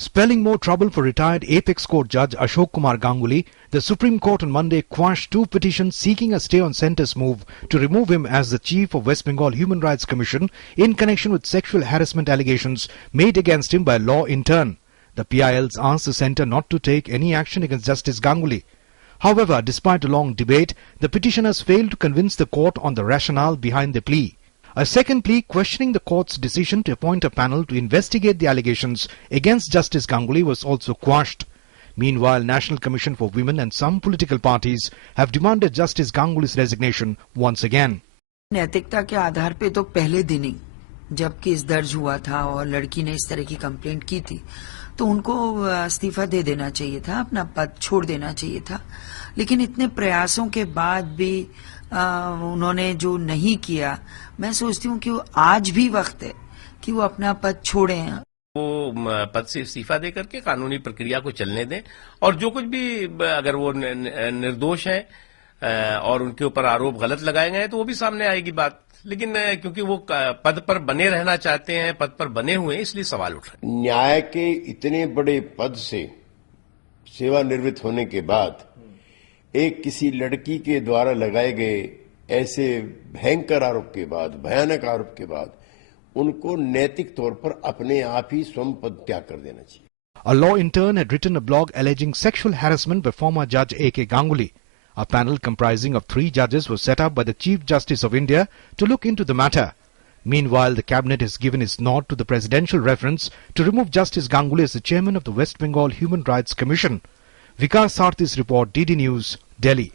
Spelling more trouble for retired Apex Court Judge Ashok Kumar Ganguly, the Supreme Court on Monday quashed two petitions seeking a stay on centre's move to remove him as the chief of West Bengal Human Rights Commission in connection with sexual harassment allegations made against him by a law intern. The PILs asked the centre not to take any action against Justice Ganguly. However, despite a long debate, the petitioners failed to convince the court on the rationale behind the plea. A second plea questioning the court's decision to appoint a panel to investigate the allegations against Justice Ganguly was also quashed. Meanwhile, National Commission for Women and some political parties have demanded Justice Ganguly's resignation once again. नैतिकता के आधार पे तो पहले दिन ही जब case दर्ज हुआ था और लड़की ने इस तरह की कंप्लेंट की थी तो उनको इस्तीफा दे देना चाहिए था, अपना पद छोड़ देना चाहिए था। लेकिन इतने प्रयासों के बाद भी उन्होंने जो नहीं किया, मैं सोचती हूँ कि आज भी वक्त है कि वो अपना पद छोड़ें। वो पद से इस्तीफा दे करके कानूनी प्रक्रिया को चलने दें और जो कुछ भी अगर वो निर्दोष हैं और उनके ऊपर आरोप गलत लगाए गए तो वो भी सामने आएगी बात। लेकिन क्योंकि वो पद पर बने रहना चाहते हैं, पद पर बने हुए हैं, इसलिए सवाल उठ रहे हैं। न्याय के इतने बड़े पद से सेवानिवृत्त होने के बाद एक किसी लड़की के द्वारा लगाए गए ऐसे भयंकर आरोप के बाद, भयानक आरोप के बाद उनको नैतिक तौर पर अपने आप ही स्वयं पद त्याग कर देना चाहिए। A law intern had written a blog alleging sexual harassment by former Judge A.K. Ganguly. A panel comprising of 3 judges was set up by the Chief Justice of India to look into the matter. Meanwhile, the cabinet has given its nod to the presidential reference to remove Justice Ganguly as the chairman of the West Bengal Human Rights Commission. Vikas Sarthi's report, DD News, Delhi.